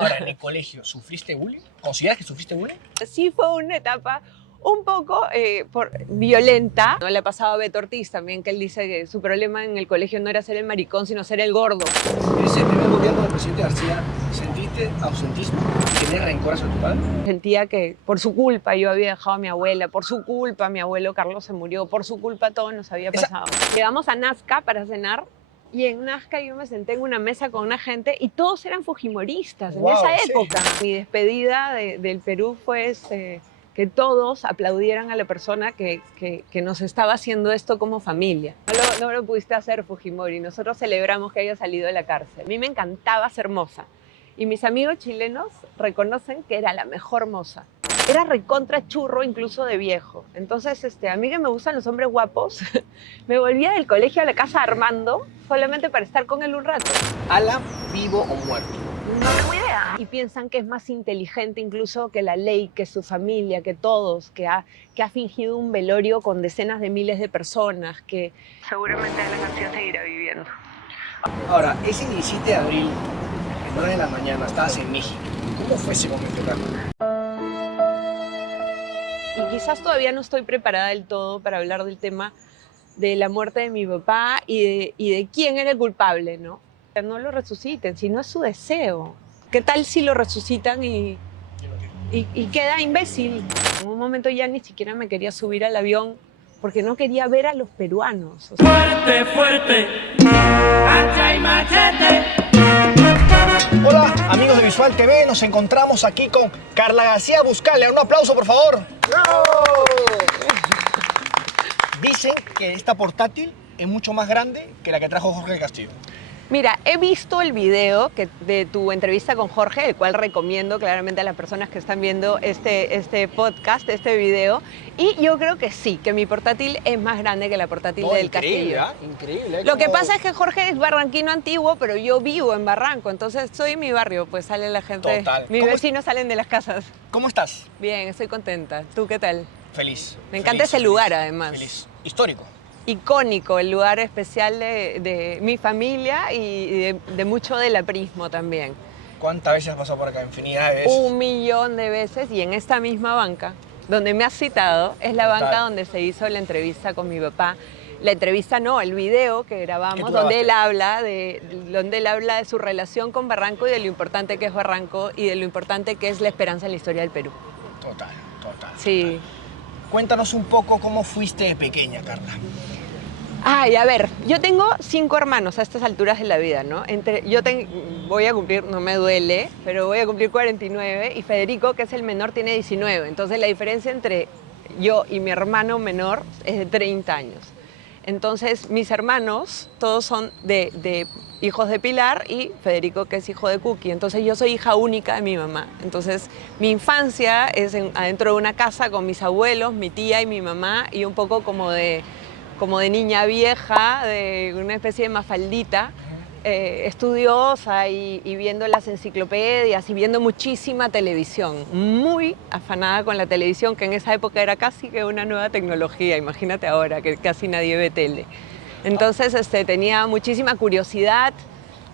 Ahora, en el colegio, ¿sufriste bullying? ¿Consideras que sufriste bullying? Sí fue una etapa un poco violenta. ¿No? Le ha pasado a Beto Ortiz también, que él dice que su problema en el colegio no era ser el maricón, sino ser el gordo. En ese primer gobierno del presidente García, ¿sentiste ausentismo? ¿Tenías rencor hacia tu padre? Sentía que por su culpa yo había dejado a mi abuela, por su culpa mi abuelo Carlos se murió, por su culpa todo nos había pasado. Llegamos a Nazca para cenar. Y en Nazca yo me senté en una mesa con una gente y todos eran fujimoristas en esa época. Mi despedida del Perú fue que todos aplaudieran a la persona que nos estaba haciendo esto como familia. No lo pudiste hacer, Fujimori. Nosotros celebramos que haya salido de la cárcel. A mí me encantaba ser moza. Y mis amigos chilenos reconocen que era la mejor moza. Era recontra churro incluso de viejo. Entonces, a mí que me gustan los hombres guapos, me volvía del colegio a la casa de Armando solamente para estar con él un rato. ¿Alan vivo o muerto? No tengo idea. Y piensan que es más inteligente incluso que la ley, que su familia, que todos, que ha fingido un velorio con decenas de miles de personas, que seguramente Alan García seguirá viviendo. Ahora, ese 17 de abril, en 9 de la mañana, estabas en México. ¿Cómo fue ese momento, Carla? Y quizás todavía no estoy preparada del todo para hablar del tema de la muerte de mi papá y de quién era el culpable, ¿no? Que no lo resuciten, si no es su deseo. ¿Qué tal si lo resucitan y queda imbécil? En un momento ya ni siquiera me quería subir al avión porque no quería ver a los peruanos. Fuerte, fuerte, hacha y machete. Hola, amigos de Visual TV, nos encontramos aquí con Carla García Buscalia. Un aplauso, por favor. ¡Bravo! Dicen que esta portátil es mucho más grande que la que trajo Jorge Castillo. Mira, he visto el video de tu entrevista con Jorge, el cual recomiendo claramente a las personas que están viendo este podcast, este video, y yo creo que sí, que mi portátil es más grande que la portátil del Castillo. Increíble. Lo que pasa es que Jorge es barranquino antiguo, pero yo vivo en Barranco, entonces estoy en mi barrio, pues sale la gente. Total. Mis vecinos salen de las casas. ¿Cómo estás? Bien, estoy contenta. ¿Tú qué tal? Feliz. Me encanta ese lugar, además. Feliz. Histórico. Icónico, el lugar especial de mi familia y de mucho del aprismo también. ¿Cuántas veces has pasado por acá? Infinidad de veces. 1.000.000 de veces, y en esta misma banca donde me has citado es la banca donde se hizo la entrevista con mi papá. La entrevista no, el video que grabamos donde él habla de su relación con Barranco y de lo importante que es Barranco y de lo importante que es la esperanza en la historia del Perú. Total. Sí. Cuéntanos un poco cómo fuiste de pequeña, Carla. Ay, a ver, yo tengo 5 hermanos a estas alturas de la vida, ¿no? Voy a cumplir, no me duele, pero voy a cumplir 49 y Federico, que es el menor, tiene 19. Entonces la diferencia entre yo y mi hermano menor es de 30 años. Entonces mis hermanos todos son de hijos de Pilar y Federico, que es hijo de Cookie. Entonces yo soy hija única de mi mamá. Entonces mi infancia es adentro de una casa con mis abuelos, mi tía y mi mamá, y un poco como de niña vieja, de una especie de mafaldita, estudiosa y viendo las enciclopedias y viendo muchísima televisión. Muy afanada con la televisión, que en esa época era casi que una nueva tecnología. Imagínate ahora que casi nadie ve tele. Entonces tenía muchísima curiosidad.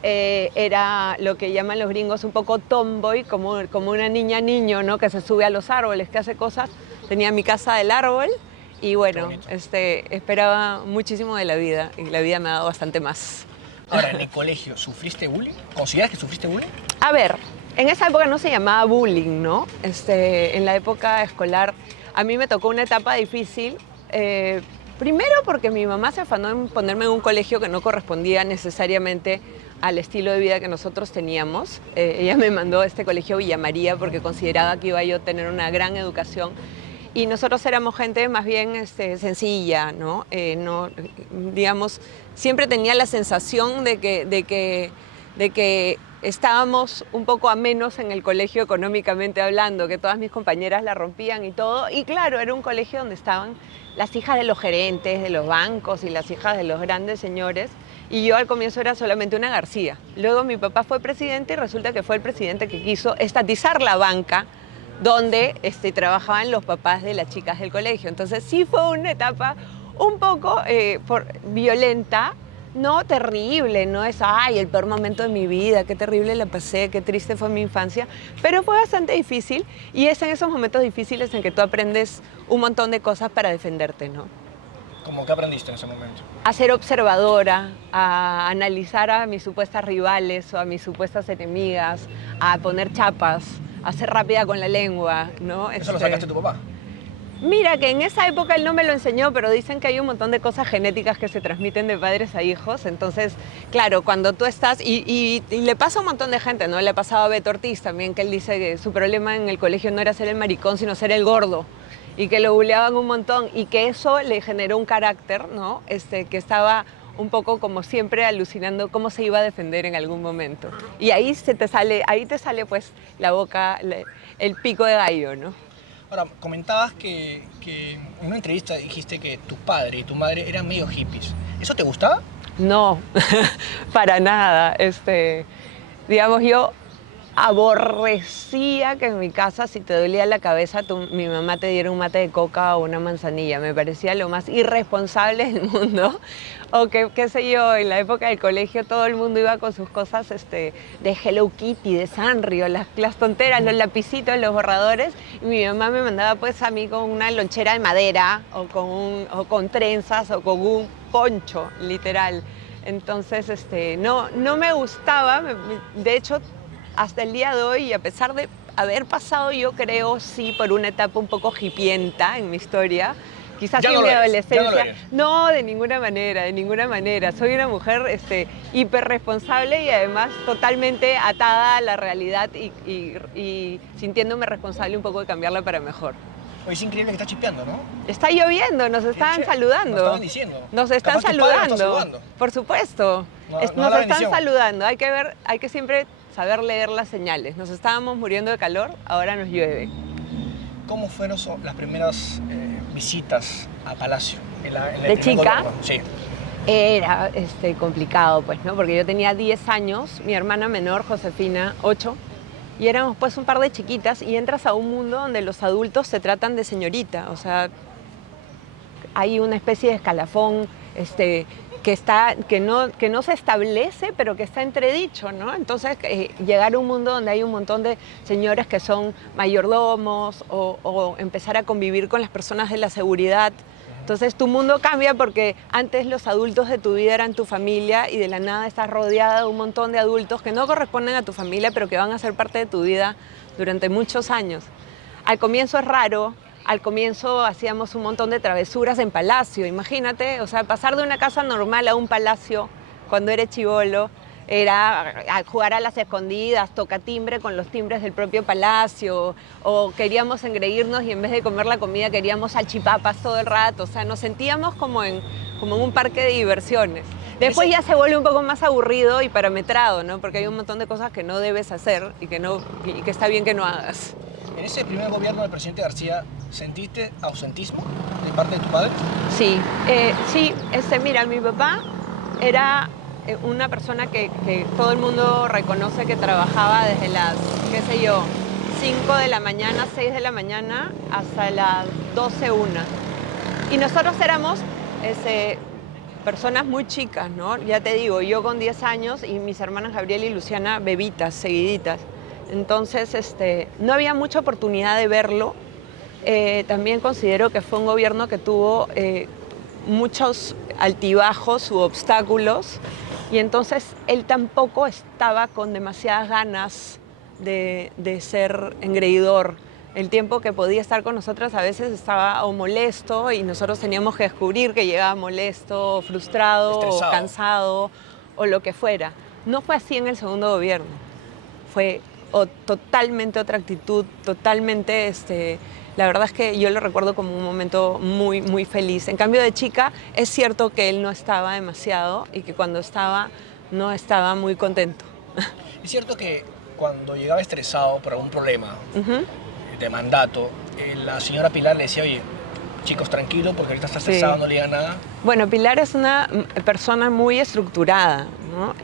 Era lo que llaman los gringos un poco tomboy, como una niño, ¿no? Que se sube a los árboles, que hace cosas. Tenía mi casa del árbol. Y bueno, esperaba muchísimo de la vida y la vida me ha dado bastante más. Ahora, en el colegio, ¿sufriste bullying? ¿Consideras que sufriste bullying? A ver, en esa época no se llamaba bullying, ¿no? En la época escolar a mí me tocó una etapa difícil. Primero porque mi mamá se afanó en ponerme en un colegio que no correspondía necesariamente al estilo de vida que nosotros teníamos. Ella me mandó a este colegio Villa María porque consideraba que iba yo a tener una gran educación. Y nosotros éramos gente más bien sencilla, ¿no? Digamos, siempre tenía la sensación de que estábamos un poco a menos en el colegio económicamente hablando, que todas mis compañeras la rompían y todo. Y claro, era un colegio donde estaban las hijas de los gerentes, de los bancos y las hijas de los grandes señores. Y yo al comienzo era solamente una García. Luego mi papá fue presidente y resulta que fue el presidente que quiso estatizar la banca donde trabajaban los papás de las chicas del colegio. Entonces sí fue una etapa un poco violenta, No, terrible, no es, ay, el peor momento de mi vida, qué terrible la pasé, qué triste fue mi infancia, pero fue bastante difícil y es en esos momentos difíciles en que tú aprendes un montón de cosas para defenderte, ¿no? ¿Cómo que aprendiste en ese momento? A ser observadora, a analizar a mis supuestas rivales o a mis supuestas enemigas, a poner chapas, a ser rápida con la lengua, ¿no? ¿Eso lo sacaste de tu papá? Mira, que en esa época él no me lo enseñó, pero dicen que hay un montón de cosas genéticas que se transmiten de padres a hijos. Entonces, claro, cuando tú estás... Y le pasa a un montón de gente, ¿no? Le ha pasado a Beto Ortiz también, que él dice que su problema en el colegio no era ser el maricón, sino ser el gordo. Y que lo buleaban un montón y que eso le generó un carácter, ¿no? Que estaba un poco como siempre alucinando cómo se iba a defender en algún momento. Y ahí te sale pues la boca, el pico de gallo, ¿no? Ahora, comentabas que en una entrevista dijiste que tu padre y tu madre eran medio hippies. ¿Eso te gustaba? No, para nada. Digamos, yo aborrecía que en mi casa, si te dolía la cabeza, mi mamá te diera un mate de coca o una manzanilla. Me parecía lo más irresponsable del mundo. O que, qué sé yo, en la época del colegio todo el mundo iba con sus cosas de Hello Kitty, de Sanrio, las tonteras, los lapicitos, los borradores. Y mi mamá me mandaba pues a mí con una lonchera de madera o con trenzas o con un poncho, literal. Entonces, no me gustaba. De hecho, hasta el día de hoy, a pesar de haber pasado, yo creo, sí, por una etapa un poco hipienta en mi historia, quizás en mi adolescencia. No, de ninguna manera, de ninguna manera. Soy una mujer hiperresponsable y además totalmente atada a la realidad y sintiéndome responsable un poco de cambiarla para mejor. Oye, es increíble que está chispeando, ¿no? Está lloviendo, nos están saludando. Nos estaban diciendo. Nos están saludando. Por supuesto. Nos están saludando. Hay que siempre saber leer las señales. Nos estábamos muriendo de calor, ahora nos llueve. ¿Cómo fueron las primeras visitas a Palacio? ¿De chica? Sí. Era complicado, pues, ¿no? Porque yo tenía 10 años, mi hermana menor, Josefina, 8, y éramos pues un par de chiquitas y entras a un mundo donde los adultos se tratan de señorita, o sea, hay una especie de escalafón que no se establece, pero que está entredicho, ¿no? Entonces, llegar a un mundo donde hay un montón de señores que son mayordomos o empezar a convivir con las personas de la seguridad. Entonces, tu mundo cambia porque antes los adultos de tu vida eran tu familia y de la nada estás rodeada de un montón de adultos que no corresponden a tu familia, pero que van a ser parte de tu vida durante muchos años. Al comienzo es raro. Al comienzo hacíamos un montón de travesuras en Palacio, imagínate, o sea, pasar de una casa normal a un palacio cuando eres chibolo era jugar a las escondidas, toca timbre con los timbres del propio palacio, o queríamos engreírnos y en vez de comer la comida queríamos salchipapas todo el rato, o sea, nos sentíamos como en un parque de diversiones. Después ya se vuelve un poco más aburrido y parametrado, ¿no? Porque hay un montón de cosas que no debes hacer y que está bien que no hagas. En ese primer gobierno del presidente García, ¿sentiste ausentismo de parte de tu padre? Sí, mira, mi papá era una persona que todo el mundo reconoce que trabajaba desde las, 5 de la mañana, 6 de la mañana, hasta las 12, 1. Y nosotros éramos personas muy chicas, ¿no? Ya te digo, yo con 10 años y mis hermanas Gabriela y Luciana bebitas, seguiditas. Entonces, no había mucha oportunidad de verlo. También considero que fue un gobierno que tuvo muchos altibajos u obstáculos y entonces él tampoco estaba con demasiadas ganas de ser engreidor. El tiempo que podía estar con nosotras a veces estaba o molesto y nosotros teníamos que descubrir que llegaba molesto, frustrado, o cansado o lo que fuera. No fue así en el segundo gobierno. Fue totalmente otra actitud, totalmente, la verdad es que yo lo recuerdo como un momento muy, muy feliz. En cambio de chica, es cierto que él no estaba demasiado y que cuando estaba, no estaba muy contento. Es cierto que cuando llegaba estresado por algún problema de mandato, la señora Pilar le decía, oye, chicos, tranquilo, porque ahorita está estresado, no le diga nada. Bueno, Pilar es una persona muy estructurada, ¿no?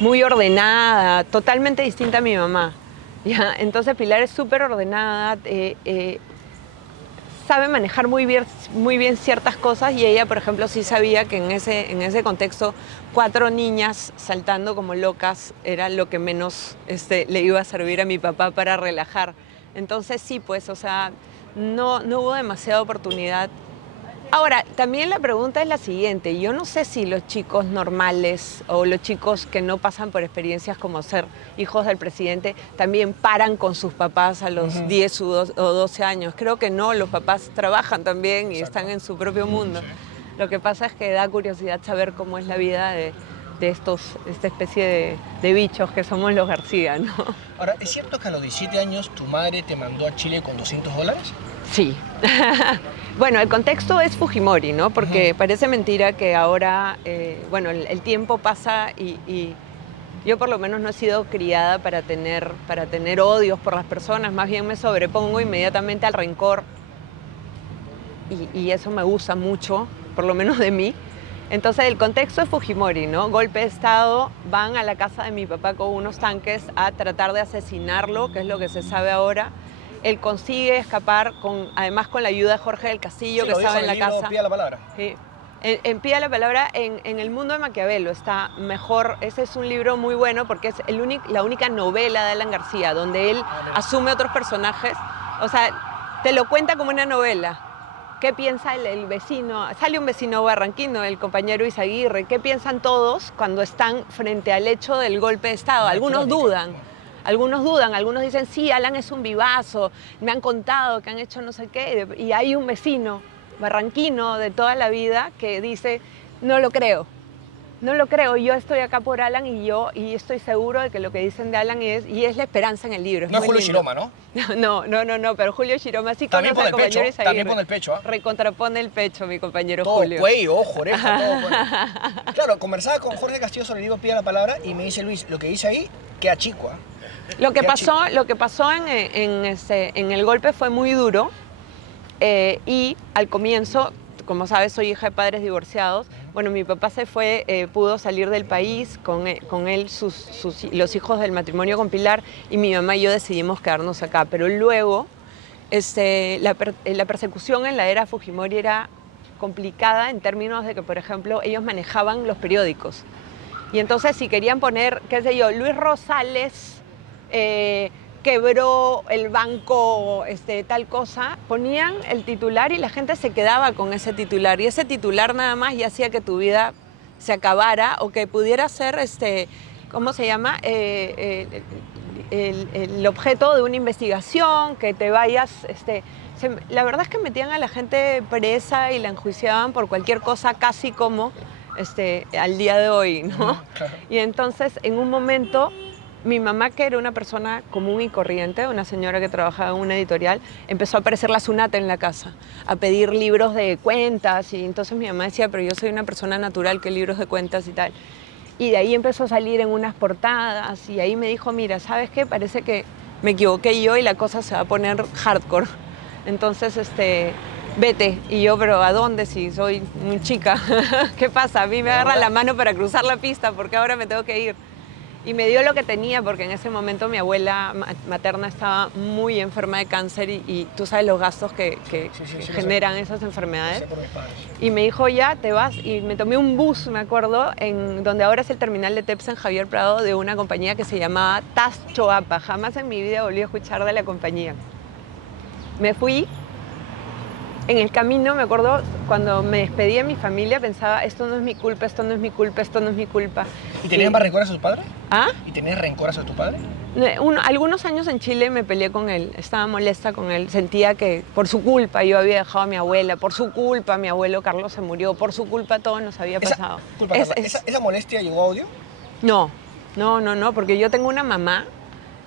Muy ordenada, totalmente distinta a mi mamá. ¿Ya? Entonces Pilar es súper ordenada, sabe manejar muy bien ciertas cosas y ella, por ejemplo, sí sabía que en ese contexto 4 niñas saltando como locas era lo que menos le iba a servir a mi papá para relajar. Entonces sí, pues, o sea, no hubo demasiada oportunidad. Ahora, también la pregunta es la siguiente. Yo no sé si los chicos normales o los chicos que no pasan por experiencias como ser hijos del presidente también paran con sus papás a los 10 o 12 años. Creo que no, los papás trabajan también y están en su propio mundo. Lo que pasa es que da curiosidad saber cómo es la vida de esta especie de bichos que somos los García, ¿no? Ahora, ¿es cierto que a los 17 años tu madre te mandó a Chile con $200? Sí. Bueno, el contexto es Fujimori, ¿no? Porque parece mentira que ahora, bueno, el tiempo pasa y yo por lo menos no he sido criada para tener odios por las personas, más bien me sobrepongo inmediatamente al rencor y eso me gusta mucho, por lo menos de mí. Entonces el contexto es Fujimori, ¿no? Golpe de Estado, van a la casa de mi papá con unos tanques a tratar de asesinarlo, que es lo que se sabe ahora. Él consigue escapar, además con la ayuda de Jorge del Castillo, Sí, que estaba en la casa. Pida la palabra. Sí. En Pida la palabra, en El mundo de Maquiavelo está mejor. Ese es un libro muy bueno porque es la única novela de Alan García donde él asume otros personajes. O sea, te lo cuenta como una novela. ¿Qué piensa el vecino? Sale un vecino barranquino, el compañero Izaguirre. ¿Qué piensan todos cuando están frente al hecho del golpe de Estado? Algunos dudan, algunos dicen, sí, Alan es un vivazo, me han contado que han hecho no sé qué. Y hay un vecino barranquino de toda la vida que dice, no lo creo, yo estoy acá por Alan y estoy seguro de que lo que dicen de Alan es la esperanza en el libro. No es Julio Shiroma, ¿no? No, pero Julio Shiroma sí también conoce al compañero Izaguirre. También pone el pecho, ¿ah? Recontrapone el pecho, mi compañero todo Julio. Cuello, ojo, oreja, todo bueno. Claro, conversaba con Jorge Castillo sobre el libro Pida la palabra y me dice, Luis, lo que dice ahí queda chico, ¿ah? Lo que pasó en el golpe fue muy duro y al comienzo, como sabes, soy hija de padres divorciados. Bueno, mi papá se fue, pudo salir del país, con él los hijos del matrimonio con Pilar, y mi mamá y yo decidimos quedarnos acá. Pero luego la persecución en la era Fujimori era complicada en términos de que, por ejemplo, ellos manejaban los periódicos. Y entonces si querían poner, qué sé yo, Luis Rosales quebró el banco, tal cosa, ponían el titular y la gente se quedaba con ese titular. Y ese titular nada más ya hacía que tu vida se acabara o que pudiera ser, ¿cómo se llama? El objeto de una investigación, que te vayas... la verdad es que metían a la gente presa y la enjuiciaban por cualquier cosa, casi como al día de hoy, ¿no? Claro. Y entonces, en un momento... Mi mamá, que era una persona común y corriente, una señora que trabajaba en una editorial, empezó a aparecer la Sunata en la casa, a pedir libros de cuentas, y entonces mi mamá decía, pero yo soy una persona natural, ¿qué libros de cuentas y tal? Y de ahí empezó a salir en unas portadas, y ahí me dijo, mira, ¿sabes qué? Parece que me equivoqué yo y la cosa se va a poner hardcore. Entonces, vete. Y yo, pero ¿a dónde si soy muy chica? ¿Qué pasa? A mí me agarra la mano para cruzar la pista, porque ahora me tengo que ir. Y me dio lo que tenía, porque en ese momento mi abuela materna estaba muy enferma de cáncer y tú sabes los gastos que generan esas enfermedades. Y me dijo, ya, te vas. Y me tomé un bus, me acuerdo, en donde ahora es el terminal de Tepsa en Javier Prado, de una compañía que se llamaba TAS Choapa. Jamás en mi vida volví a escuchar de la compañía. Me fui. En el camino, me acuerdo, cuando me despedí de mi familia, pensaba, esto no es mi culpa, esto no es mi culpa, esto no es mi culpa. ¿Y tenías más rencor hacia tu padre? ¿Ah? ¿Y tenías rencor hacia tu padre? Algunos años en Chile me peleé con él, estaba molesta con él, sentía que por su culpa yo había dejado a mi abuela, por su culpa mi abuelo Carlos se murió, por su culpa todo nos había pasado. ¿Esa molestia llegó a odio? No, porque yo tengo una mamá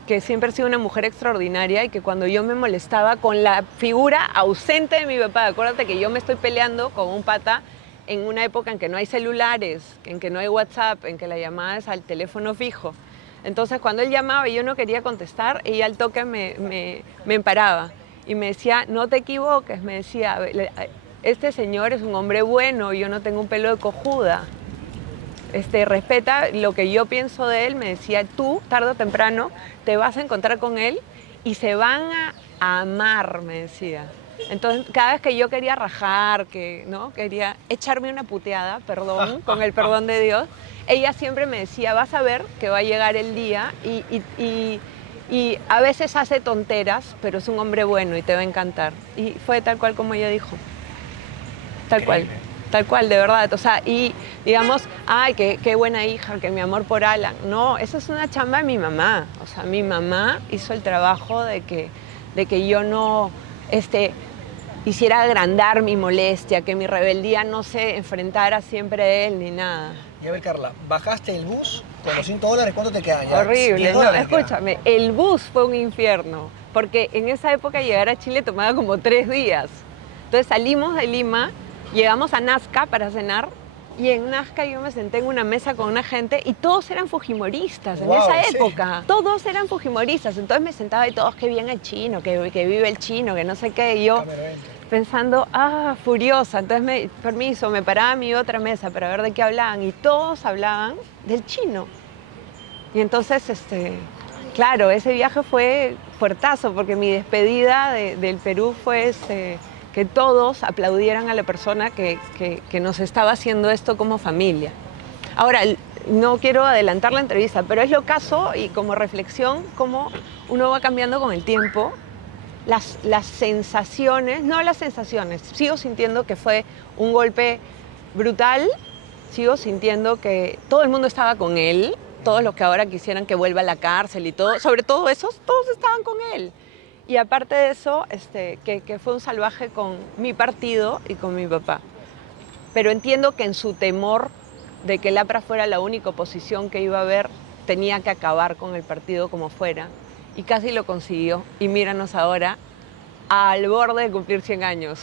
que siempre ha sido una mujer extraordinaria y que cuando yo me molestaba con la figura ausente de mi papá, acuérdate que yo me estoy peleando con un pata en una época en que no hay celulares, en que no hay WhatsApp, en que la llamada es al teléfono fijo. Entonces cuando él llamaba y yo no quería contestar, ella al toque me emparaba y me decía, no te equivoques, me decía, este señor es un hombre bueno, yo no tengo un pelo de cojuda. Respeta lo que yo pienso de él, me decía, tú tarde o temprano te vas a encontrar con él y se van a amar, me decía. Entonces, cada vez que yo quería rajar, ¿no? Quería echarme una puteada, perdón, con el perdón de Dios, ella siempre me decía, vas a ver que va a llegar el día y a veces hace tonteras, pero es un hombre bueno y te va a encantar. Y fue tal cual como ella dijo. Tal cual. Tal cual, de verdad. O sea, y digamos, ay, qué buena hija, que mi amor por Alan. No, eso es una chamba de mi mamá. O sea, mi mamá hizo el trabajo de que yo no hiciera agrandar mi molestia, que mi rebeldía no se enfrentara siempre a él ni nada. Y a ver, Carla, bajaste el bus con los $100, ¿cuánto te quedan ya? Horrible, no, $10 quedan. escúchame, el bus fue un infierno, porque en esa época llegar a Chile tomaba como 3 días. Entonces salimos de Lima, llegamos a Nazca para cenar, y en Nazca yo me senté en una mesa con una gente y todos eran fujimoristas en esa época. Todos eran fujimoristas. Entonces me sentaba y todos, qué bien el chino, que vive el chino, que no sé qué. Y yo pensando, furiosa. Entonces, permiso, me paraba a mi otra mesa para ver de qué hablaban. Y todos hablaban del chino. Y entonces, claro, ese viaje fue fuertazo porque mi despedida del Perú fue que todos aplaudieran a la persona que nos estaba haciendo esto como familia. Ahora, no quiero adelantar la entrevista, pero es lo caso y como reflexión, cómo uno va cambiando con el tiempo. Las sensaciones, no las sensaciones, sigo sintiendo que fue un golpe brutal, sigo sintiendo que todo el mundo estaba con él, todos los que ahora quisieran que vuelva a la cárcel y todo, sobre todo esos, todos estaban con él. Y aparte de eso, que fue un salvaje con mi partido y con mi papá. Pero entiendo que en su temor de que el APRA fuera la única oposición que iba a haber, tenía que acabar con el partido como fuera. Y casi lo consiguió. Y míranos ahora, al borde de cumplir 100 años.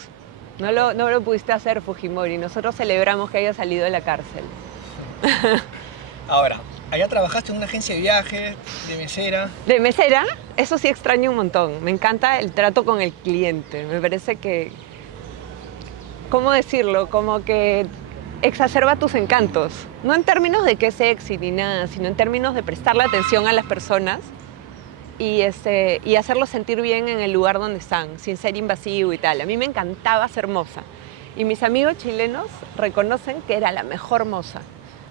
No lo pudiste hacer, Fujimori. Nosotros celebramos que haya salido de la cárcel. Ahora, allá trabajaste en una agencia de viajes, de mesera. De mesera, eso sí extraño un montón. Me encanta el trato con el cliente. Me parece que, ¿cómo decirlo? Como que exacerba tus encantos. No en términos de que es sexy ni nada, sino en términos de prestarle atención a las personas y hacerlos sentir bien en el lugar donde están, sin ser invasivo y tal. A mí me encantaba ser moza. Y mis amigos chilenos reconocen que era la mejor moza.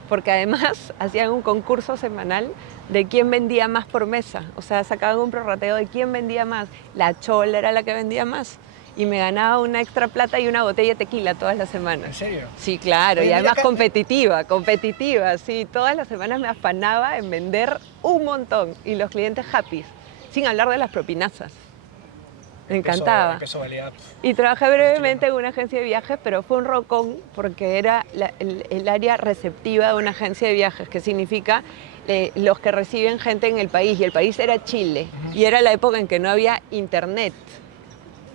Porque además hacían un concurso semanal de quién vendía más por mesa. O sea, sacaban un prorrateo de quién vendía más. La chola era la que vendía más. Y me ganaba una extra plata y una botella de tequila todas las semanas. ¿En serio? Sí, claro. Oye, y además acá competitiva, sí. Todas las semanas me afanaba en vender un montón. Y los clientes happy. Sin hablar de las propinazas. Me encantaba. Y trabajé brevemente en una agencia de viajes, pero fue un rocón porque era el área receptiva de una agencia de viajes, que significa los que reciben gente en el país. Y el país era Chile. Y era la época en que no había internet.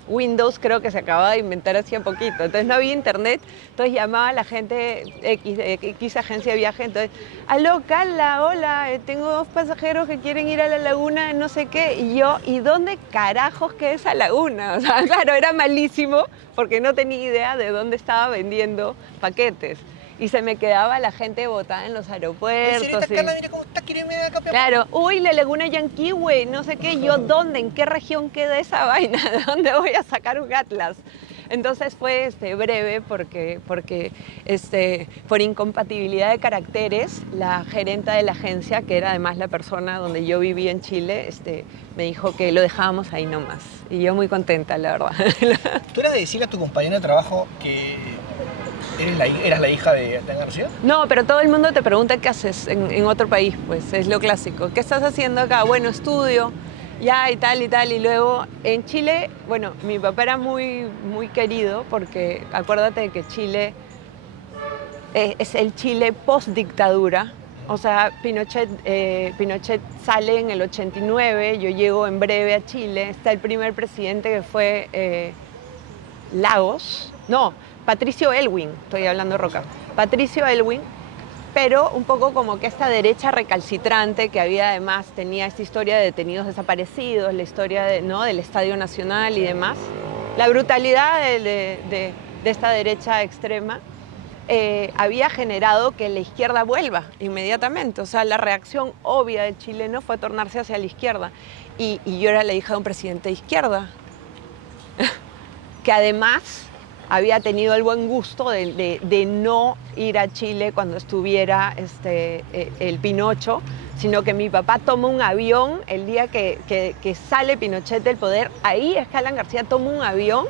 Windows creo que se acababa de inventar hacía poquito, entonces no había internet, entonces llamaba a la gente X agencia de viaje, entonces, aló Carla, hola, tengo 2 pasajeros que quieren ir a la laguna, no sé qué, y yo, ¿y dónde carajos queda esa laguna? O sea, claro, era malísimo porque no tenía idea de dónde estaba vendiendo paquetes. Y se me quedaba la gente botada en los aeropuertos. Carla, mira cómo está, quiere venir acá. Claro, uy, la laguna Yanquihue, no sé qué, yo, ¿dónde? ¿En qué región queda esa vaina? ¿De dónde voy a sacar un atlas? Entonces fue breve porque por incompatibilidad de caracteres, la gerenta de la agencia, que era además la persona donde yo vivía en Chile, me dijo que lo dejábamos ahí nomás. Y yo muy contenta, la verdad. ¿Tú eras de decirle a tu compañero de trabajo que eras la hija de Dan García? No, pero todo el mundo te pregunta qué haces en otro país, pues es lo clásico. ¿Qué estás haciendo acá? Bueno, estudio, ya y tal, y luego en Chile, bueno, mi papá era muy, muy querido porque acuérdate de que Chile es el Chile post-dictadura. O sea, Pinochet sale en el 89, yo llego en breve a Chile, está el primer presidente que fue Lagos, no, Patricio Aylwin, estoy hablando de Roca, Patricio Aylwin, pero un poco como que esta derecha recalcitrante que tenía esta historia de detenidos desaparecidos, la historia del Estadio Nacional y demás, la brutalidad de esta derecha extrema había generado que la izquierda vuelva inmediatamente, o sea, la reacción obvia del chileno fue tornarse hacia la izquierda y yo era la hija de un presidente de izquierda. que además había tenido el buen gusto de no ir a Chile cuando estuviera el Pinocho, sino que mi papá toma un avión el día que sale Pinochet del poder. Ahí es que Alan García toma un avión,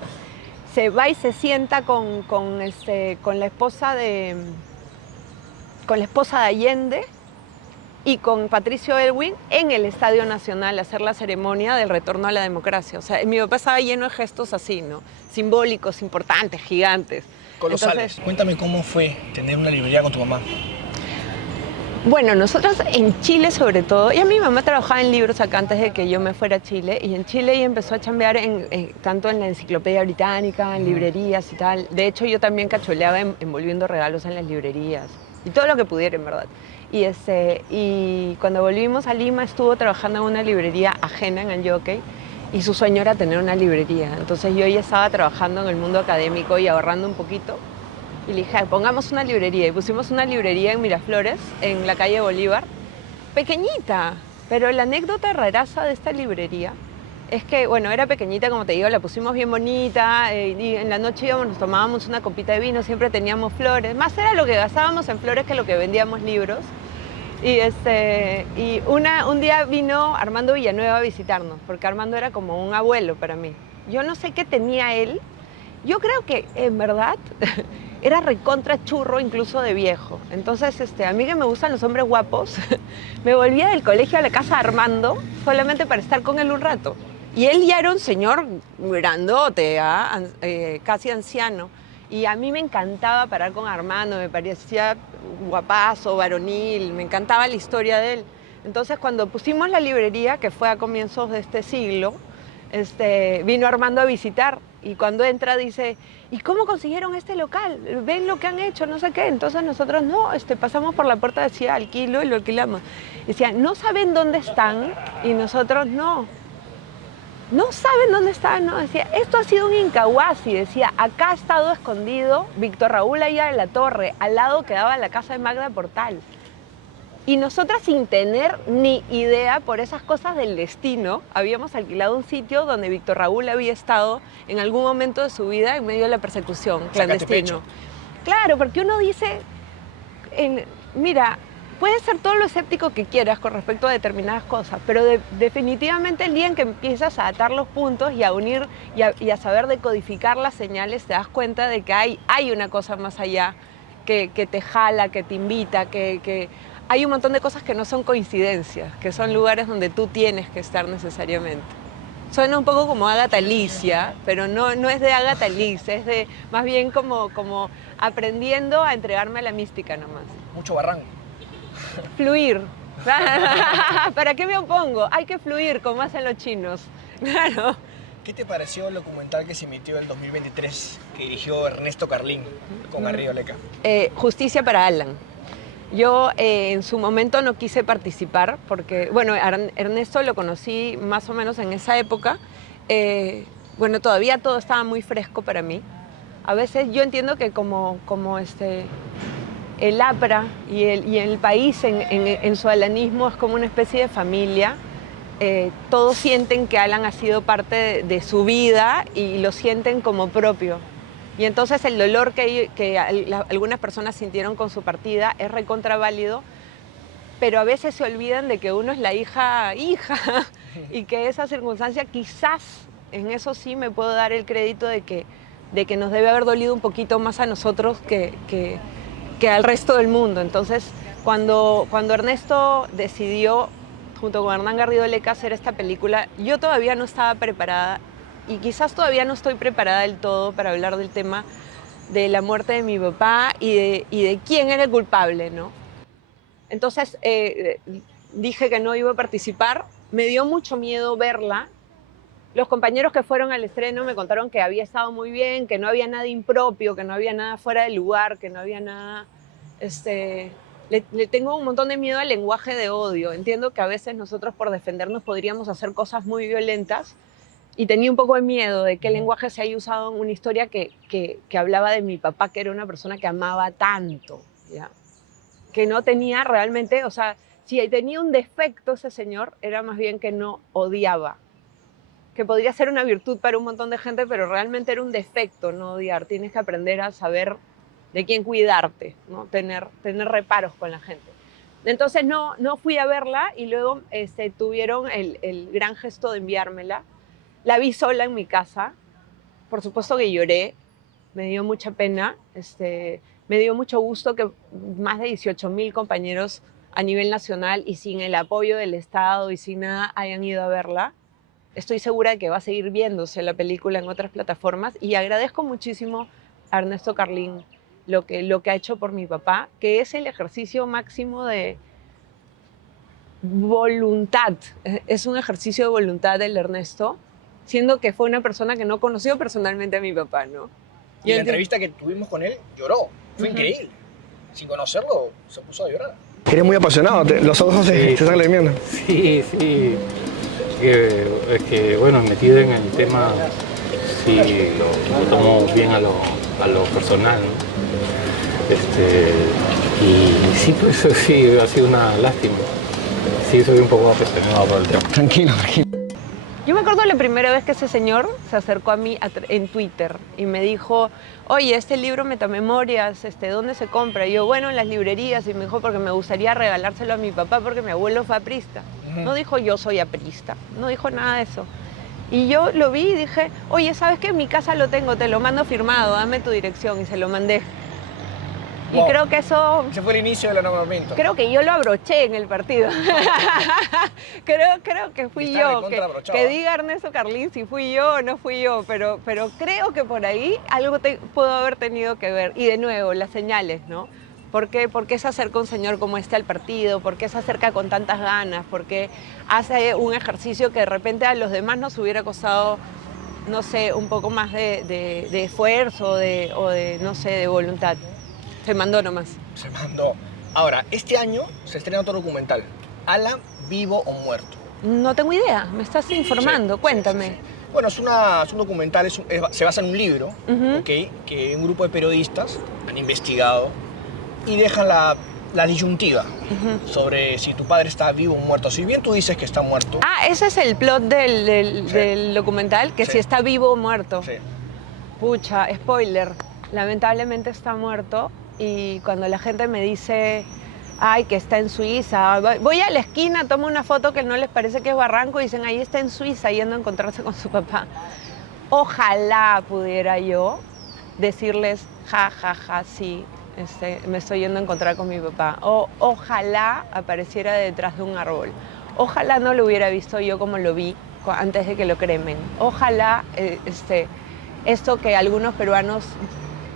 se va y se sienta con la esposa de Allende y con Patricio Elwin en el Estadio Nacional a hacer la ceremonia del retorno a la democracia. O sea, mi papá estaba lleno de gestos así, ¿no? Simbólicos, importantes, gigantes. Colosales. Entonces, Cuéntame cómo fue tener una librería con tu mamá. bueno, nosotros en Chile sobre todo, ya mi mamá trabajaba en libros acá antes de que yo me fuera a Chile, y en Chile ella empezó a chambear tanto en la Enciclopedia Británica, en librerías y tal. De hecho, yo también cacholeaba envolviendo regalos en las librerías, y todo lo que pudiera, en verdad. Y cuando volvimos a Lima estuvo trabajando en una librería ajena en Antioquia, y su sueño era tener una librería. Entonces yo ya estaba trabajando en el mundo académico y ahorrando un poquito. Y le dije, pongamos una librería. Y pusimos una librería en Miraflores, en la calle Bolívar, pequeñita. Pero la anécdota raraza de esta librería es que, bueno, era pequeñita, como te digo, la pusimos bien bonita. Y en la noche íbamos, nos tomábamos una copita de vino, siempre teníamos flores. Más era lo que gastábamos en flores que lo que vendíamos libros. Y un día vino Armando Villanueva a visitarnos, porque Armando era como un abuelo para mí. Yo no sé qué tenía él. Yo creo que, en verdad, era recontra churro incluso de viejo. Entonces, a mí que me gustan los hombres guapos, me volvía del colegio a la casa de Armando solamente para estar con él un rato. Y él ya era un señor grandote, casi anciano. Y a mí me encantaba parar con Armando, me parecía guapazo, varonil, me encantaba la historia de él. Entonces, cuando pusimos la librería, que fue a comienzos de este siglo, vino Armando a visitar, y cuando entra dice, ¿y cómo consiguieron este local? ¿Ven lo que han hecho? No sé qué. Entonces nosotros no, pasamos por la puerta, decía alquilo, y lo alquilamos. Decía, ¿no saben dónde están? Y nosotros no saben dónde están, ¿no? Decía, esto ha sido un incahuasi. Decía, acá ha estado escondido Víctor Raúl Ayala de la Torre, al lado quedaba la casa de Magda Portal. Y nosotras, sin tener ni idea, por esas cosas del destino, habíamos alquilado un sitio donde Víctor Raúl había estado en algún momento de su vida en medio de la persecución, clandestino. Claro, porque uno dice, mira, puedes ser todo lo escéptico que quieras con respecto a determinadas cosas, pero definitivamente el día en que empiezas a atar los puntos y a unir y a saber decodificar las señales, te das cuenta de que hay una cosa más allá que te jala, que te invita, que hay un montón de cosas que no son coincidencias, que son lugares donde tú tienes que estar necesariamente. Suena un poco como Agatha Alicia, pero no es de Agatha Alicia, es más bien como aprendiendo a entregarme a la mística nomás. Mucho barranco. Fluir. ¿Para qué me opongo? Hay que fluir, como hacen los chinos. Claro. ¿Qué te pareció el documental que se emitió en el 2023, que dirigió Ernesto Carlín con Garrido Leca? Justicia para Alan. Yo en su momento no quise participar porque, bueno, Ernesto lo conocí más o menos en esa época. Bueno, todavía todo estaba muy fresco para mí. A veces yo entiendo que como el APRA y el país en su alanismo es como una especie de familia. Todos sienten que Alan ha sido parte de su vida y lo sienten como propio. Y entonces el dolor que algunas personas sintieron con su partida es recontra válido, pero a veces se olvidan de que uno es la hija, y que esa circunstancia quizás, en eso sí me puedo dar el crédito de que nos debe haber dolido un poquito más a nosotros que al resto del mundo. Entonces, cuando Ernesto decidió, junto con Hernán Garrido Leca, hacer esta película, yo todavía no estaba preparada. Y quizás todavía no estoy preparada del todo para hablar del tema de la muerte de mi papá y de quién era el culpable, ¿no? Entonces dije que no iba a participar. Me dio mucho miedo verla. Los compañeros que fueron al estreno me contaron que había estado muy bien, que no había nada impropio, que no había nada fuera de lugar, que no había nada... Le tengo un montón de miedo al lenguaje de odio. Entiendo que a veces nosotros por defendernos podríamos hacer cosas muy violentas, y tenía un poco de miedo de que el lenguaje se haya usado en una historia que hablaba de mi papá, que era una persona que amaba tanto, ¿ya? Que no tenía realmente, o sea, si tenía un defecto ese señor, era más bien que no odiaba. que podría ser una virtud para un montón de gente, pero realmente era un defecto no odiar. Tienes que aprender a saber de quién cuidarte, ¿no? Tener reparos con la gente. Entonces no fui a verla y luego tuvieron el gran gesto de enviármela. La vi sola en mi casa, por supuesto que lloré, me dio mucha pena, me dio mucho gusto que más de 18,000 compañeros a nivel nacional y sin el apoyo del Estado y sin nada hayan ido a verla. Estoy segura de que va a seguir viéndose la película en otras plataformas y agradezco muchísimo a Ernesto Carlín lo que ha hecho por mi papá, que es el ejercicio máximo de voluntad. Es un ejercicio de voluntad del Ernesto, siendo que fue una persona que no conoció personalmente a mi papá, ¿no? Y la entrevista que tuvimos con él, lloró. Fue increíble. Sin conocerlo, se puso a llorar. Eres muy apasionado, los ojos se están lamiendo. Sí, sí. Es que, bueno, metido en el tema, sí, lo tomo bien a lo personal, ¿no? Y sí, pues sí, ha sido una lástima. Sí, soy un poco apasionado por el tema. Tranquilo, tranquilo. Yo me acuerdo la primera vez que ese señor se acercó a mí en Twitter y me dijo, oye, este libro Metamemorias, ¿dónde se compra? Y yo, bueno, en las librerías. Y me dijo, porque me gustaría regalárselo a mi papá porque mi abuelo fue aprista. No dijo, yo soy aprista. No dijo nada de eso. Y yo lo vi y dije, oye, ¿sabes qué? En mi casa lo tengo, te lo mando firmado, dame tu dirección. Y se lo mandé. Wow. Y creo que eso... Ese fue el inicio del enamoramiento. Creo que yo lo abroché en el partido. creo que fui yo. Que diga Ernesto Carlín si fui yo o no fui yo, pero creo que por ahí algo puedo haber tenido que ver. Y de nuevo, las señales, ¿no? ¿Por qué se acerca un señor como este al partido? ¿Por qué se acerca con tantas ganas? ¿Por qué hace un ejercicio que de repente a los demás nos hubiera costado, no sé, un poco más de esfuerzo o de, no sé, de voluntad? Se mandó nomás. Se mandó. Ahora, este año se estrena otro documental, Alan, vivo o muerto. No tengo idea, me estás informando, Sí, cuéntame. sí. Bueno, es un documental, se basa en un libro, ¿okay? Que un grupo de periodistas han investigado y dejan la disyuntiva sobre si tu padre está vivo o muerto. Si bien tú dices que está muerto. Ah, ese es el plot del documental, que si está vivo o muerto. Sí. Pucha, spoiler, lamentablemente está muerto. Y cuando la gente me dice, ay, que está en Suiza, voy a la esquina, tomo una foto que no les parece que es Barranco y dicen, ahí está en Suiza yendo a encontrarse con su papá. Ojalá pudiera yo decirles, ja, sí, me estoy yendo a encontrar con mi papá. O ojalá apareciera detrás de un árbol. Ojalá no lo hubiera visto yo como lo vi antes de que lo cremen. Ojalá esto que algunos peruanos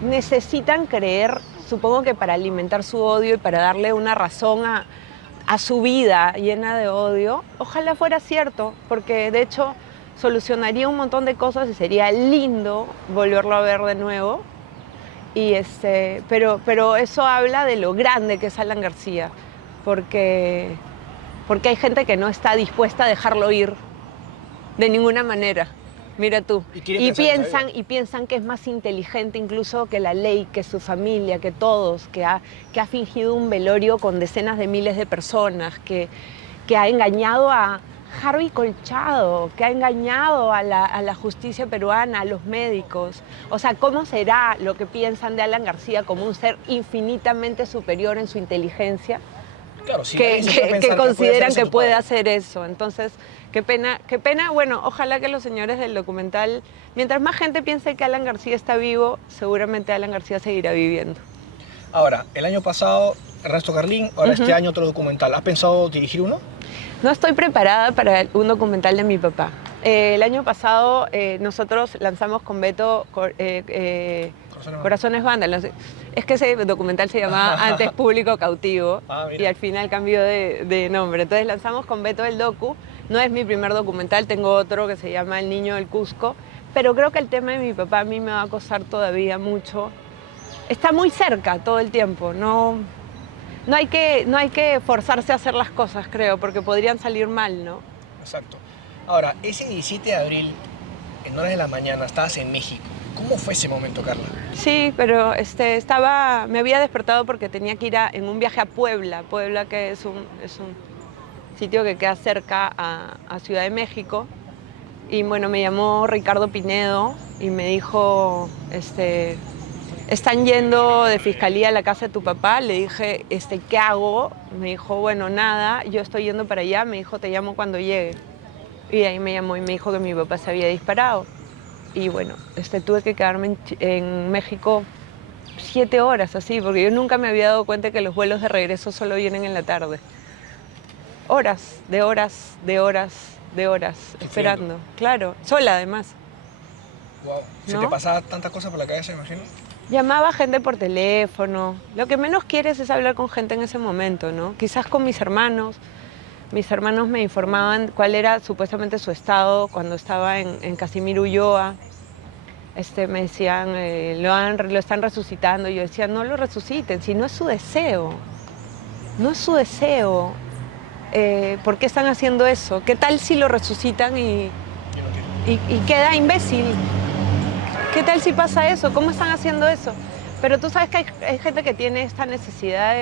necesitan creer, supongo que para alimentar su odio y para darle una razón a su vida llena de odio, ojalá fuera cierto, porque de hecho solucionaría un montón de cosas y sería lindo volverlo a ver de nuevo. Y pero eso habla de lo grande que es Alan García, porque hay gente que no está dispuesta a dejarlo ir de ninguna manera. Mira tú. Y piensan que es más inteligente incluso que la ley, que su familia, que todos, que ha fingido un velorio con decenas de miles de personas, que ha engañado a Harvey Colchado, que ha engañado a la justicia peruana, a los médicos. O sea, ¿cómo será lo que piensan de Alan García como un ser infinitamente superior en su inteligencia? Claro, si que consideran que puede hacer eso. Entonces, qué pena. Bueno, ojalá que los señores del documental, mientras más gente piense que Alan García está vivo, seguramente Alan García seguirá viviendo. Ahora, el año pasado, Ernesto Carlín, ahora este año otro documental. ¿Has pensado dirigir uno? No estoy preparada para un documental de mi papá. El año pasado nosotros lanzamos con Beto Corazones Vándalos. Es que ese documental se llamaba Antes Público Cautivo y al final cambió de nombre. Entonces lanzamos con Beto el docu. No es mi primer documental, tengo otro que se llama El Niño del Cusco, pero creo que el tema de mi papá a mí me va a costar todavía mucho. Está muy cerca todo el tiempo, no hay que forzarse a hacer las cosas, creo, porque podrían salir mal, ¿no? Exacto. Ahora, ese 17 de abril, en horas de la mañana, estabas en México. ¿Cómo fue ese momento, Carla? Sí, pero me había despertado porque tenía que ir en un viaje a Puebla. Puebla, que es un sitio que queda cerca a Ciudad de México. Y bueno, me llamó Ricardo Pinedo y me dijo, están yendo de fiscalía a la casa de tu papá. Le dije, ¿qué hago? Me dijo, bueno, nada, yo estoy yendo para allá. Me dijo, te llamo cuando llegue. Y ahí me llamó y me dijo que mi papá se había disparado. Y bueno, tuve que quedarme en México 7 horas así, porque yo nunca me había dado cuenta que los vuelos de regreso solo vienen en la tarde. Horas, de horas, de horas, de horas, esperando. Claro, sola además. Wow. ¿Se ¿No? te pasaba tantas cosas por la cabeza, imagino? Llamaba gente por teléfono. Lo que menos quieres es hablar con gente en ese momento, ¿no? Quizás con mis hermanos. Mis hermanos me informaban cuál era supuestamente su estado cuando estaba en Casimiro Ulloa. Me decían, lo están resucitando. Y yo decía, no lo resuciten, si no es su deseo. No es su deseo. ¿Por qué están haciendo eso? ¿Qué tal si lo resucitan y queda imbécil? ¿Qué tal si pasa eso? ¿Cómo están haciendo eso? Pero tú sabes que hay gente que tiene esta necesidad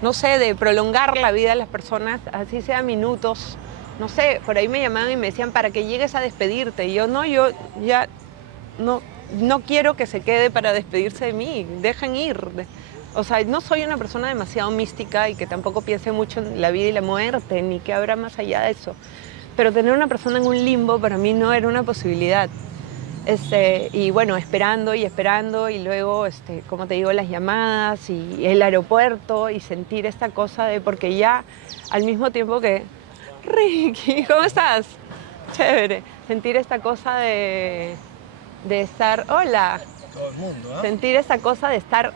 no sé, de prolongar la vida de las personas, así sea minutos. No sé, por ahí me llamaban y me decían, para que llegues a despedirte. Y yo ya no quiero que se quede para despedirse de mí, dejen ir. O sea, no soy una persona demasiado mística y que tampoco piense mucho en la vida y la muerte, ni que habrá más allá de eso. Pero tener una persona en un limbo para mí no era una posibilidad. Y bueno, esperando y luego, como te digo, las llamadas y el aeropuerto y sentir esta cosa porque ya al mismo tiempo que, Ricky, ¿cómo estás? Chévere. Sentir esta cosa de estar, hola. Todo el mundo, ¿eh? Sentir esa cosa de estar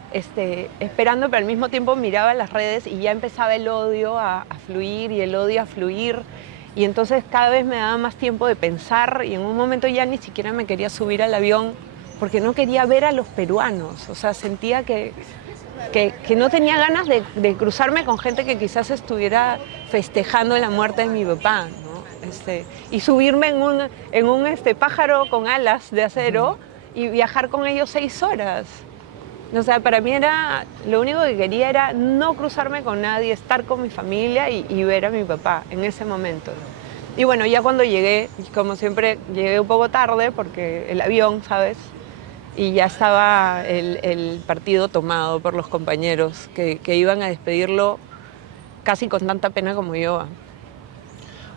esperando, pero al mismo tiempo miraba las redes y ya empezaba el odio a fluir y el odio a fluir. Y entonces cada vez me daba más tiempo de pensar y en un momento ya ni siquiera me quería subir al avión porque no quería ver a los peruanos. O sea, sentía que no tenía ganas de cruzarme con gente que quizás estuviera festejando la muerte de mi papá, ¿no? Y subirme en un pájaro con alas de acero y viajar con ellos 6 horas. O sea, para mí lo único que quería era no cruzarme con nadie, estar con mi familia y ver a mi papá en ese momento. Y bueno, ya cuando llegué, como siempre, llegué un poco tarde porque el avión, ¿sabes? Y ya estaba el partido tomado por los compañeros que iban a despedirlo casi con tanta pena como yo.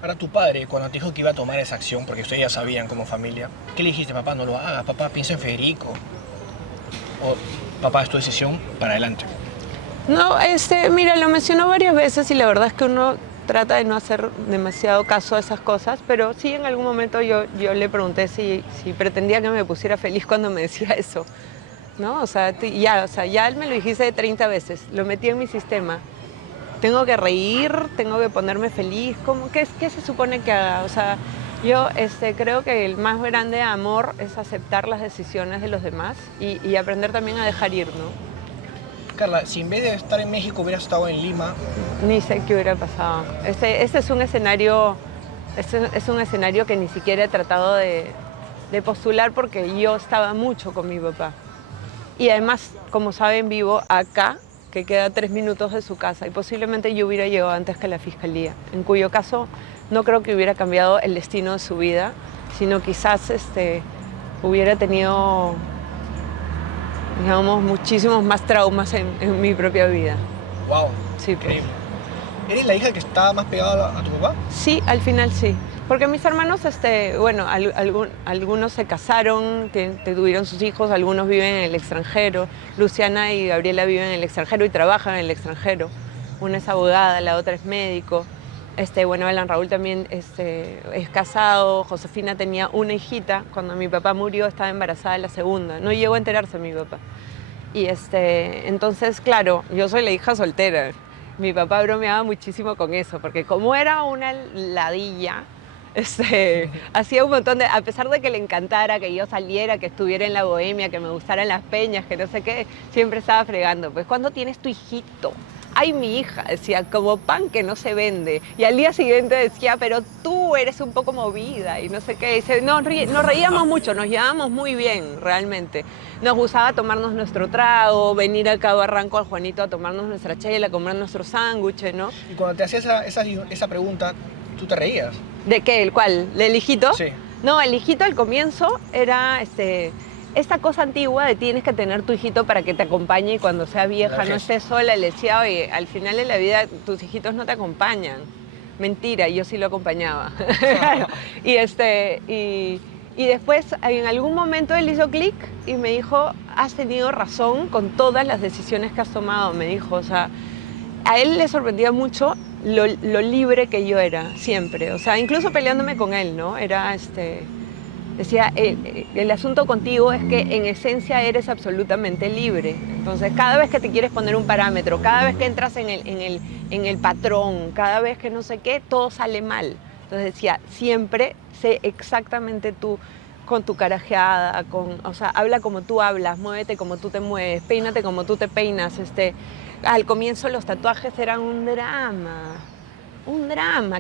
Ahora, tu padre, cuando te dijo que iba a tomar esa acción, porque ustedes ya sabían como familia, ¿qué le dijiste? Papá, no lo hagas, papá, piensa en Federico. O, papá, es tu decisión, para adelante. No, mira, lo mencionó varias veces y la verdad es que uno trata de no hacer demasiado caso a esas cosas, pero sí en algún momento yo le pregunté si pretendía que me pusiera feliz cuando me decía eso, ¿no? O sea, ya me lo dijiste 30 veces, lo metí en mi sistema. Tengo que reír, tengo que ponerme feliz, ¿qué se supone que haga? O sea, yo creo que el más grande amor es aceptar las decisiones de los demás y aprender también a dejar ir, ¿no? Carla, si en vez de estar en México hubieras estado en Lima... Ni sé qué hubiera pasado. Este es un escenario que ni siquiera he tratado de postular porque yo estaba mucho con mi papá. Y además, como saben, vivo acá, que queda 3 minutos de su casa y posiblemente yo hubiera llegado antes que la fiscalía, en cuyo caso no creo que hubiera cambiado el destino de su vida, sino quizás hubiera tenido, digamos, muchísimos más traumas en mi propia vida. ¡Wow! Sí, pues. Increíble. ¿Eres la hija que estaba más pegada a tu papá? Sí, al final sí. Porque mis hermanos, bueno, algunos se casaron, tuvieron sus hijos, algunos viven en el extranjero. Luciana y Gabriela viven en el extranjero y trabajan en el extranjero. Una es abogada, la otra es médico. Bueno, Alan Raúl también es casado. Josefina tenía una hijita. Cuando mi papá murió estaba embarazada de la segunda. No llegó a enterarse mi papá. Y entonces, claro, yo soy la hija soltera. Mi papá bromeaba muchísimo con eso, porque como era una ladilla, hacía un montón a pesar de que le encantara que yo saliera, que estuviera en la bohemia, que me gustaran las peñas, que no sé qué, siempre estaba fregando. Pues, ¿cuándo tienes tu hijito? Ay, mi hija, decía, como pan que no se vende. Y al día siguiente decía, pero tú eres un poco movida y no sé qué. Dice, nos reíamos mucho, nos llevábamos muy bien, realmente. Nos gustaba tomarnos nuestro trago, venir acá a Barranco al Juanito a tomarnos nuestra chela, a comer nuestro sándwich, ¿no? Y cuando te hacía esa pregunta, Tú te reías. ¿De qué? ¿El cuál? ¿Del hijito? Sí. No, el hijito al comienzo era esta cosa antigua de tienes que tener tu hijito para que te acompañe y cuando sea vieja no estés sola. Le decía, oye, al final de la vida tus hijitos no te acompañan. Mentira, yo sí lo acompañaba. Y después, en algún momento él hizo clic y me dijo, has tenido razón con todas las decisiones que has tomado, me dijo. O sea, a él le sorprendía mucho lo libre que yo era, siempre. O sea, incluso peleándome con él, ¿no? Decía, el asunto contigo es que en esencia eres absolutamente libre. Entonces, cada vez que te quieres poner un parámetro, cada vez que entras en el patrón, cada vez que no sé qué, todo sale mal. Entonces decía, siempre sé exactamente tú, con tu carajeada, o sea, habla como tú hablas, muévete como tú te mueves, peínate como tú te peinas. Al comienzo los tatuajes eran un drama.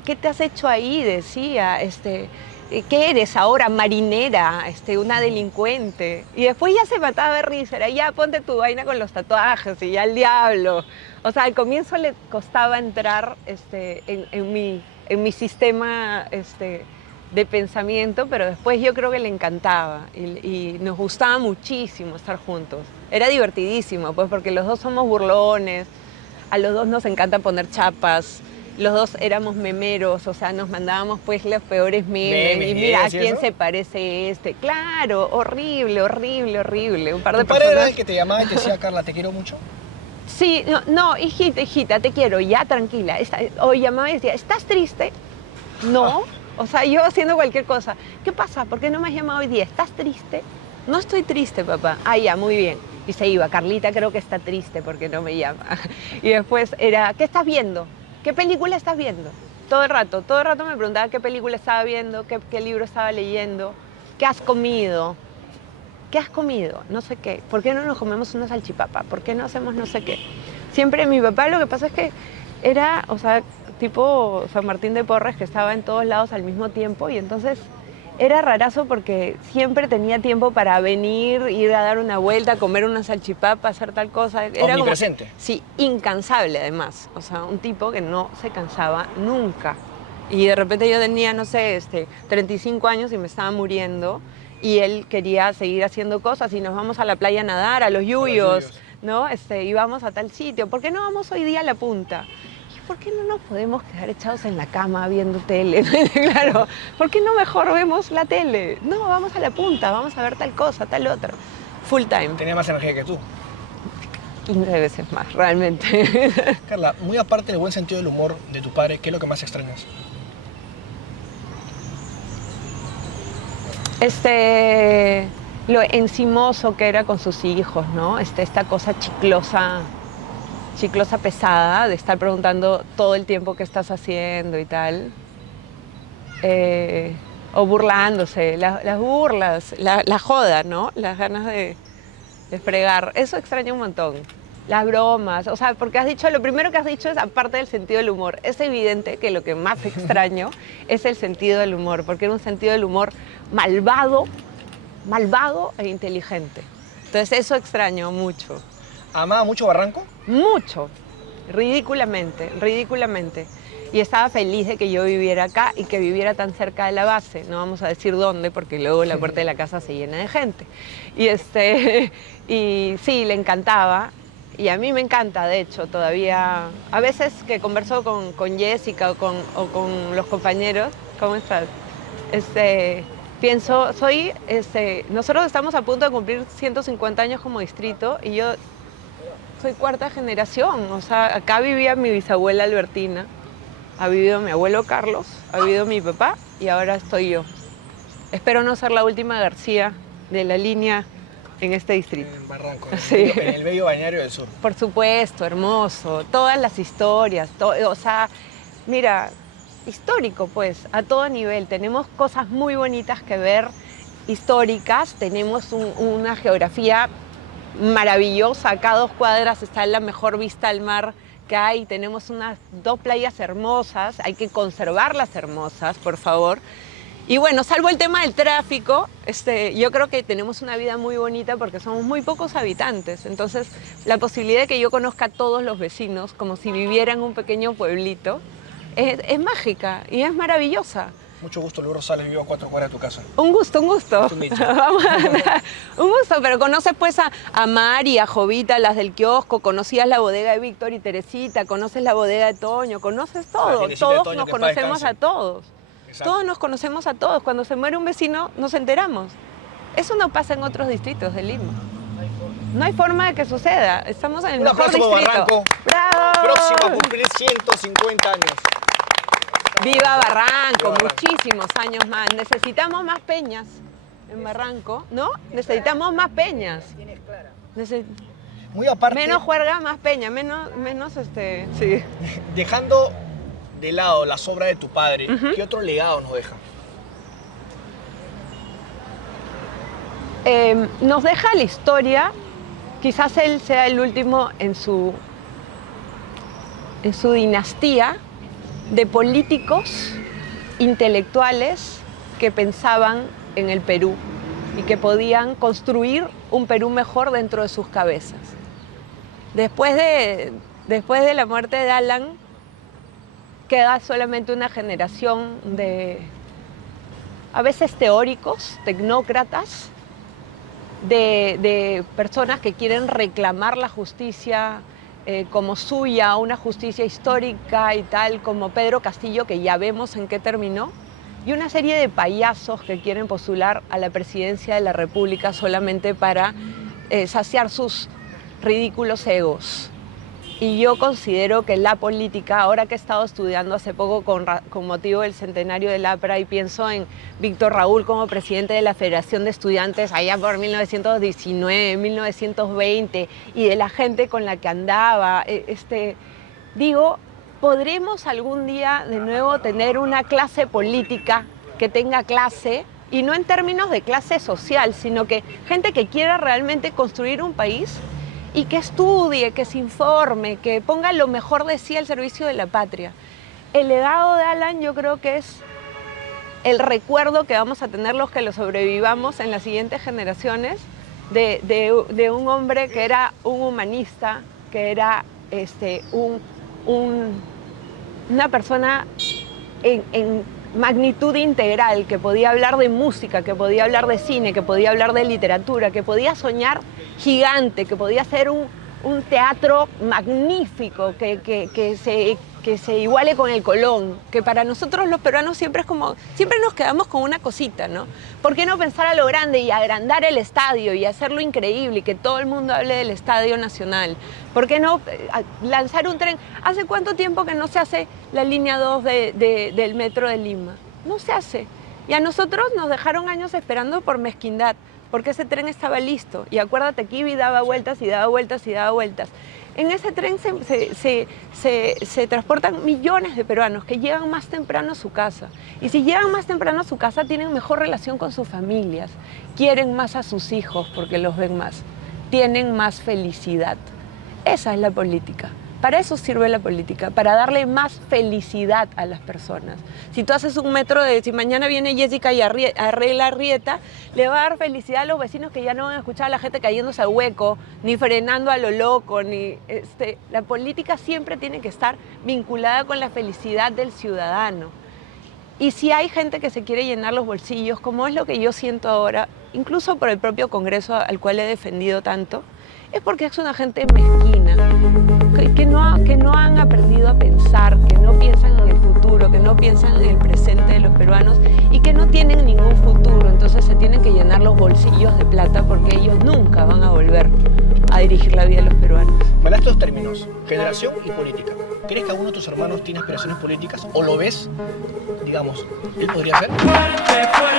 ¿Qué te has hecho ahí? Decía, ¿qué eres ahora? Marinera, una delincuente. Y después ya se mataba de risa, era ya ponte tu vaina con los tatuajes y ya el diablo. O sea, al comienzo le costaba entrar en mi sistema de pensamiento, pero después yo creo que le encantaba y nos gustaba muchísimo estar juntos. Era divertidísimo, pues porque los dos somos burlones, a los dos nos encanta poner chapas, los dos éramos memeros, o sea, nos mandábamos pues los peores memes. Y mira, ¿a quién se parece este? Claro, horrible. Un par de ¿Tu padre era personas. el que te llamaba y te decía, Carla, te quiero mucho? Sí, no, hijita, te quiero, ya tranquila. O llamaba y decía, ¿estás triste? No. O sea, yo haciendo cualquier cosa. ¿Qué pasa? ¿Por qué no me has llamado hoy día? ¿Estás triste? No estoy triste, papá. Ah, ya, muy bien. Y se iba. Carlita creo que está triste porque no me llama. Y después era, ¿qué estás viendo? ¿Qué película estás viendo? Todo el rato me preguntaba qué película estaba viendo, qué libro estaba leyendo, qué has comido. ¿Qué has comido? No sé qué. ¿Por qué no nos comemos una salchipapa? ¿Por qué no hacemos no sé qué? Siempre mi papá, lo que pasa es que era, o sea, tipo San Martín de Porres, que estaba en todos lados al mismo tiempo, y entonces era rarazo porque siempre tenía tiempo para venir, ir a dar una vuelta, comer una salchipapa, hacer tal cosa. Era omnipresente. Sí, incansable además. O sea, un tipo que no se cansaba nunca. Y de repente yo tenía, no sé, 35 años y me estaba muriendo. Y él quería seguir haciendo cosas y nos vamos a la playa a nadar, a los yuyos, ¿no? Y vamos a tal sitio. ¿Por qué no vamos hoy día a la punta? ¿Y por qué no nos podemos quedar echados en la cama viendo tele? Claro, ¿por qué no mejor vemos la tele? No, vamos a la punta, vamos a ver tal cosa, tal otra. Full time. Tenía más energía que tú. 15 veces más, realmente. Carla, muy aparte del buen sentido del humor de tu padre, ¿qué es lo que más extrañas? Lo encimoso que era con sus hijos, ¿no? Esta cosa chiclosa pesada de estar preguntando todo el tiempo qué estás haciendo y tal. O burlándose, las burlas, la joda, ¿no? Las ganas de fregar. Eso extraño un montón. Las bromas, o sea, porque lo primero que has dicho es aparte del sentido del humor. Es evidente que lo que más extraño es el sentido del humor, porque era un sentido del humor malvado e inteligente. Entonces eso extraño mucho. ¿Amaba mucho Barranco? Mucho, ridículamente. Y estaba feliz de que yo viviera acá y que viviera tan cerca de la base. No vamos a decir dónde, porque luego la puerta de la casa se llena de gente. Y sí, le encantaba. Y a mí me encanta, de hecho, todavía. A veces que converso con Jessica o con los compañeros, ¿cómo estás? Pienso, nosotros estamos a punto de cumplir 150 años como distrito y yo soy cuarta generación. O sea, acá vivía mi bisabuela Albertina, ha vivido mi abuelo Carlos, ha vivido mi papá y ahora estoy yo. Espero no ser la última García de la línea en este distrito. En Barranco, Sí. en el bello Bañario del Sur. Por supuesto, hermoso. Todas las historias, o sea, mira, histórico pues, a todo nivel. Tenemos cosas muy bonitas que ver, históricas. Tenemos una geografía maravillosa. Acá a 2 cuadras está la mejor vista al mar que hay. Tenemos 2 playas hermosas. Hay que conservarlas hermosas, por favor. Y bueno, salvo el tema del tráfico, yo creo que tenemos una vida muy bonita porque somos muy pocos habitantes. Entonces, la posibilidad de que yo conozca a todos los vecinos como si viviera en un pequeño pueblito es mágica y es maravillosa. Mucho gusto, Luis Rosales, vivo a 4 cuadras de tu casa. Un gusto, un gusto. Un dicho. Un gusto, pero conoces pues a Mari, a Jovita, las del kiosco, conocías la bodega de Víctor y Teresita, conoces la bodega de Toño, conoces todo. Teresita de Todos Toño, nos que en paz conocemos a descanse. todos. Exacto. Todos nos conocemos a todos. Cuando se muere un vecino, nos enteramos. Eso no pasa en otros distritos de Lima. No hay forma de que suceda. Estamos en el Un mejor aplauso por distrito. Barranco. ¡Bravo! Próximo a cumplir 150 años. ¡Viva Barranco! Viva Barranco. Muchísimos años más. Necesitamos más peñas en Barranco, ¿no? Necesitamos más peñas. Muy aparte, Menos juerga, más peña. Sí. dejando de lado las obras de tu padre, ¿qué otro legado nos deja? Nos deja la historia. Quizás él sea el último en su dinastía de políticos intelectuales que pensaban en el Perú y que podían construir un Perú mejor dentro de sus cabezas. Después de la muerte de Alan, queda solamente una generación de, a veces teóricos, tecnócratas, de personas que quieren reclamar la justicia como suya, una justicia histórica y tal, como Pedro Castillo, que ya vemos en qué terminó, y una serie de payasos que quieren postular a la presidencia de la República solamente para saciar sus ridículos egos. Y yo considero que la política, ahora que he estado estudiando hace poco con motivo del centenario del APRA y pienso en Víctor Raúl como presidente de la Federación de Estudiantes allá por 1919, 1920 y de la gente con la que andaba, digo, ¿podremos algún día de nuevo tener una clase política que tenga clase? Y no en términos de clase social, sino que gente que quiera realmente construir un país y que estudie, que se informe, que ponga lo mejor de sí al servicio de la patria. El legado de Alan yo creo que es el recuerdo que vamos a tener los que lo sobrevivamos en las siguientes generaciones de un hombre que era un humanista, que era una persona en magnitud integral, que podía hablar de música, que podía hablar de cine, que podía hablar de literatura, que podía soñar gigante, que podía hacer un teatro magnífico, que se iguale con el Colón, que para nosotros los peruanos siempre nos quedamos con una cosita, ¿no? ¿Por qué no pensar a lo grande y agrandar el estadio y hacerlo increíble y que todo el mundo hable del Estadio Nacional? ¿Por qué no lanzar un tren? ¿Hace cuánto tiempo que no se hace la línea 2 del metro de Lima? No se hace. Y a nosotros nos dejaron años esperando por mezquindad, porque ese tren estaba listo. Y acuérdate que Ibi daba vueltas y daba vueltas y daba vueltas. En ese tren se transportan millones de peruanos que llegan más temprano a su casa. Y si llegan más temprano a su casa, tienen mejor relación con sus familias, quieren más a sus hijos porque los ven más, tienen más felicidad. Esa es la política. Para eso sirve la política, para darle más felicidad a las personas. Si tú haces un metro si mañana viene Jessica y arregla Arrieta, le va a dar felicidad a los vecinos que ya no van a escuchar a la gente cayéndose al hueco, ni frenando a lo loco, la política siempre tiene que estar vinculada con la felicidad del ciudadano. Y si hay gente que se quiere llenar los bolsillos, como es lo que yo siento ahora, incluso por el propio Congreso al cual he defendido tanto, es porque es una gente mezquina, que no han aprendido a pensar, que no piensan en el futuro, que no piensan en el presente de los peruanos y que no tienen ningún futuro. Entonces se tienen que llenar los bolsillos de plata porque ellos nunca van a volver a dirigir la vida de los peruanos. Me das dos términos, generación y política. ¿Crees que alguno de tus hermanos tiene aspiraciones políticas o lo ves? Digamos, ¿él podría ser? Fuerte, fuerte.